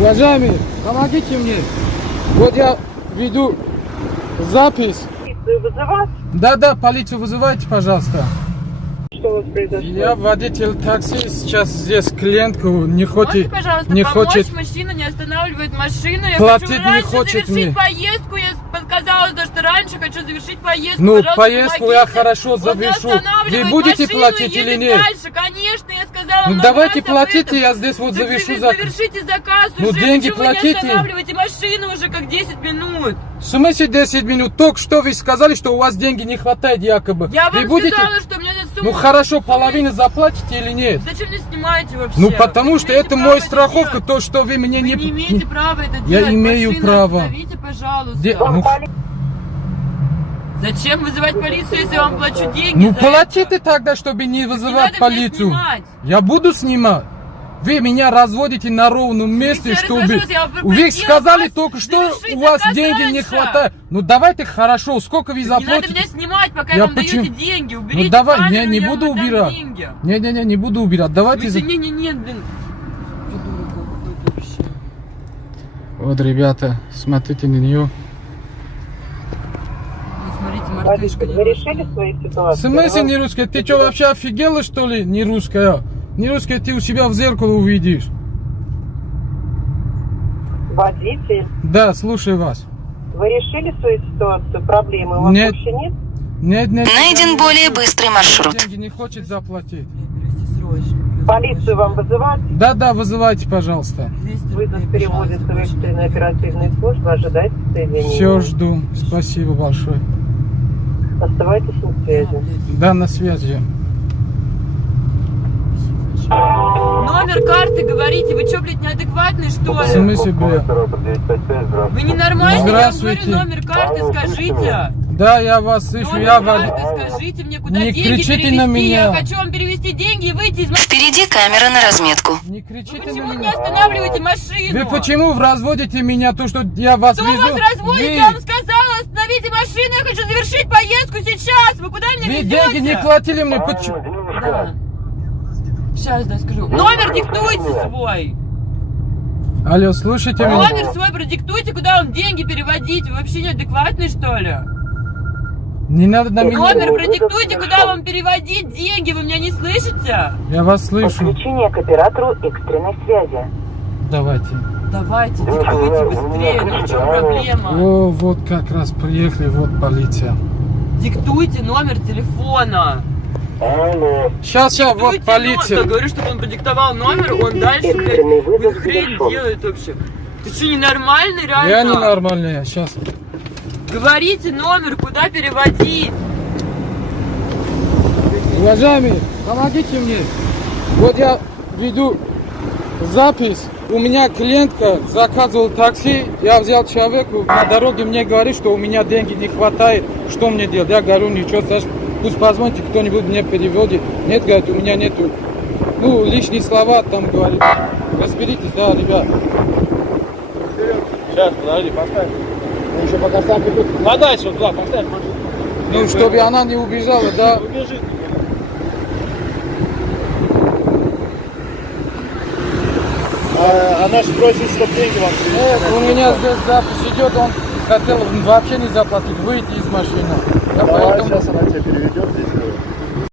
Уважаемый, помогите мне. Вот я веду запись. Полицию вызывать? Да, полицию вызывайте, пожалуйста. Что у вас произошло? Я водитель такси, сейчас здесь клиентку не хочет, Можете, пожалуйста, не помочь? хочет. Мужчина не останавливает машину. Я Платить хочу не раньше хочет завершить мне. поездку. Я подсказала, что раньше хочу завершить поездку. Ну, Пожалуйста, поездку помогите. я хорошо Он не завершу. останавливает Вы будете машину, платить едет или нет? Дальше. Конечно, я сказала Ну много давайте раз об платите, этом. я здесь вот Так завершу заказ. завершите заказ Ну, уже. деньги Почему вы платите. не останавливаете машину уже как 10 минут? В смысле 10 минут? Только что вы сказали, что у вас деньги не хватает якобы. Я Вы вам будете... сказала, что мне надо Ну хорошо, половину заплатите или нет? Зачем мне снимаете вообще? Ну потому что Имеете это право моя это страховка, делать. то, что вы мне Вы не... не имеете права это Я делать. имею Машину право. остановите, пожалуйста. Ну, Зачем вызывать полицию, если я вам плачу деньги ну за платите это? тогда, чтобы не Не вызывать надо меня полицию. снимать. Я буду снимать. Вы меня разводите на ровном месте, я чтобы... развожусь, я Вы попросила сказали вас только что, завершить у вас заказ деньги не раньше. хватает. Ну давайте хорошо, сколько вы Не надо заплатите? меня снимать, пока Я вам почему- даете деньги. Уберите Ну давай, камеру, я не я буду вам отдам убирать. деньги. Не буду убирать. Давайте... Не, блин. Придурок какой-то вообще. Вот, ребята, смотрите на нее. Ну, смотрите, Алис, мартышка. вы решили свою В ситуацию? смысле не русская? Ты что, вообще офигела, что ли? Не русская. Не русская, ты у себя в зеркало увидишь. Водитель, Да, слушаю вас. вы решили свою ситуацию? Проблемы у вас Нет. вообще нет? Нет. Найден более быстрый маршрут. Деньги не хочет заплатить. Полицию вам вызывать? Да, вызывайте, пожалуйста. Вызов переводится в экстренные оперативные службы. Ожидайте соединения. Все жду. Спасибо большое. Оставайтесь на связи. Да, на связи. Номер карты говорите, вы что, блядь, неадекватный, что В ли? смысле, бля? Вы ненормальный, я вам Здравствуйте. говорю, номер карты скажите. Да, я вас слышу, я Номер вас... карты скажите мне, куда Не деньги кричите перевести. на меня. Я хочу вам перевести деньги и выйти из машины. Впереди камера на разметку. Не Вы кричите почему на не меня. останавливаете машину? Вы почему разводите меня, то, что я вас Кто везу? вас разводит? Вы- Я вам сказала, остановите машину, я хочу завершить поездку сейчас. Вы куда меня Вы везете? деньги не платили мне, почему? Да. Сейчас, да, скажу. Номер диктуйте свой. Алло, слушайте меня. Номер свой продиктуйте, куда вам деньги переводить. Вы вообще неадекватный, что ли? Не надо на меня. Номер продиктуйте, куда вам переводить деньги. Вы меня не слышите? Я вас слышу. Подключение к оператору экстренной связи. Давайте. Давайте, диктуйте быстрее. Ну в чем проблема? О, вот как раз приехали, вот полиция. Диктуйте номер телефона. Сейчас, вот Диктуйте полиция. номер. Говорю, чтобы он продиктовал номер, он дальше, блядь, Экстренный вызов какую хрень завершен. делает вообще. Ты что, ненормальный, реально? Я ненормальный, сейчас. Говорите номер, куда переводить. Уважаемый, помогите мне. Вот я веду запись. У меня клиентка заказывал такси. Я взял человека на дороге, мне говорит, что у меня деньги не хватает. Что мне делать? Я говорю, ничего, Саш, пусть позвоните, кто-нибудь мне переводит. Нет, говорит, у меня нету. Ну, лишние слова там говорит. Разберитесь, да, ребят. Сейчас, подожди, поставь. Ну, еще пока сам тут. Подальше, вот туда, поставь машину. Ну, чтобы она не убежала, да. Убежит. Она же просит, чтобы деньги вам Нет, у меня здесь запись идет, он хотел вообще не заплатить, выйти из машины. Я Давай, поэтому... сейчас она тебе переведет здесь.